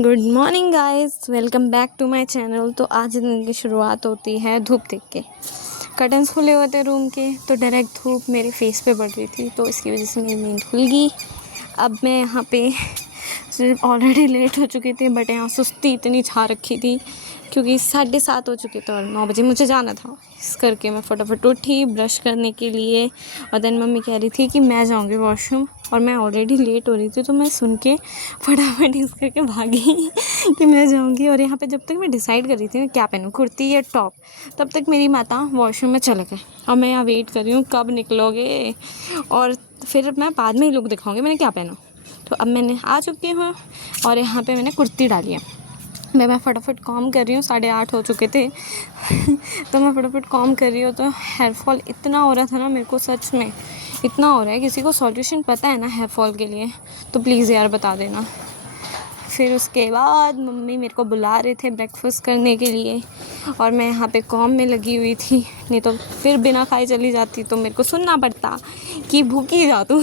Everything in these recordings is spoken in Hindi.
Good morning guys, welcome back to my channel. तो आज दिन की शुरुआत होती है धूप देख के। कर्टन्स खुले हुए थे रूम के, तो डायरेक्ट धूप मेरे फेस पे पड़ रही थी, तो इसकी वजह से मेरी नींद खुल गई। अब मैं यहाँ पे ऑलरेडी लेट हो चुकी थी, बट यहाँ सुस्ती इतनी छा रखी थी क्योंकि 7:30 हो चुके थे और 9 बजे मुझे जाना था। इस करके मैं फटाफट उठी ब्रश करने के लिए, और देन मम्मी कह रही थी कि मैं जाऊँगी वॉशरूम, और मैं ऑलरेडी लेट हो रही थी, तो मैं सुन के फटाफट इस करके भागी कि मैं जाऊँगी। और यहाँ पे जब तक मैं डिसाइड कर रही थी मैं क्या पहनूँ, कुर्ती या टॉप, तब तक मेरी माता वॉशरूम में चले गए और मैं यहाँ वेट कर रही हूँ कब निकलोगे, और फिर मैं बाद में ही लुक दिखाऊँगी मैंने क्या पहना। तो अब मैंने आ चुकी हूँ और यहाँ पे मैंने कुर्ती डाली है। मैं फटाफट कॉम कर रही हूँ, 8:30 हो चुके थे तो मैं फटाफट कॉम कर रही हूँ। तो हेयर फॉल इतना हो रहा था ना मेरे को, सच में इतना हो रहा है। किसी को सॉल्यूशन पता है ना हेयर फॉल के लिए तो प्लीज़ यार बता देना। फिर उसके बाद मम्मी मेरे को बुला रहे थे ब्रेकफास्ट करने के लिए, और मैं यहाँ पे कॉम में लगी हुई थी, नहीं तो फिर बिना खाए चली जाती तो मेरे को सुनना पड़ता कि भूखी जा तू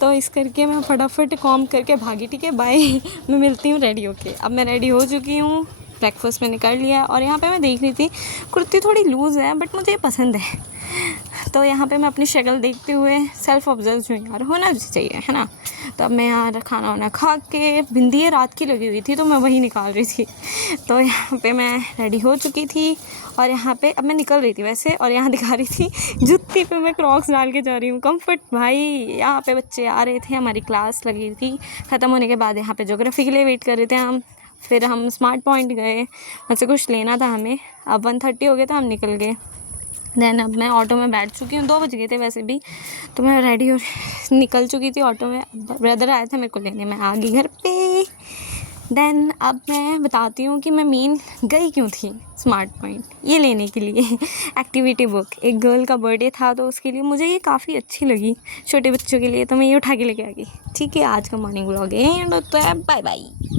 तो इस करके मैं फटाफट कॉम करके भागी। ठीक है, बाय मैं मिलती हूँ रेडी होके। अब मैं रेडी हो चुकी हूँ, ब्रेकफास्ट मैंने कर लिया, और यहाँ पे मैं देख रही थी कुर्ती थोड़ी लूज़ है बट मुझे पसंद है। तो यहाँ पे मैं अपनी शक्ल देखते हुए सेल्फ ऑब्जर्व हूँ, यार होना चाहिए है ना। तो अब मैं यार खाना वाना खा के, बिंदी रात की लगी हुई थी तो मैं वही निकाल रही थी। तो यहाँ पे मैं रेडी हो चुकी थी और यहाँ पे अब मैं निकल रही थी वैसे, और यहाँ दिखा रही थी जुत्ती पे मैं क्रॉक्स डाल के जा रही हूँ। कम्फर्ट भाई, यहाँ पे बच्चे आ रहे थे, हमारी क्लास लगी थी, ख़त्म होने के बाद यहाँ पे ज्योग्राफी के लिए वेट कर रहे थे हम। फिर हम स्मार्ट पॉइंट गए, मुझसे कुछ लेना था हमें। अब 1:30 हो गया था, हम निकल गए। देन अब मैं ऑटो में बैठ चुकी हूँ, 2 बज गए थे वैसे भी, तो मैं रेडी हो निकल चुकी थी ऑटो में। ब्रदर आया था मेरे को लेने, मैं आ गई घर पे। देन अब मैं बताती हूँ कि मैं मेन गई क्यों थी स्मार्ट पॉइंट, ये लेने के लिए एक्टिविटी बुक। एक गर्ल का बर्थडे था तो उसके लिए मुझे ये काफ़ी अच्छी लगी, छोटे बच्चों के लिए, तो मैं ये उठा के लेके आ गई। ठीक है, आज का मॉर्निंग व्लॉग एंड होता है, बाय बाय।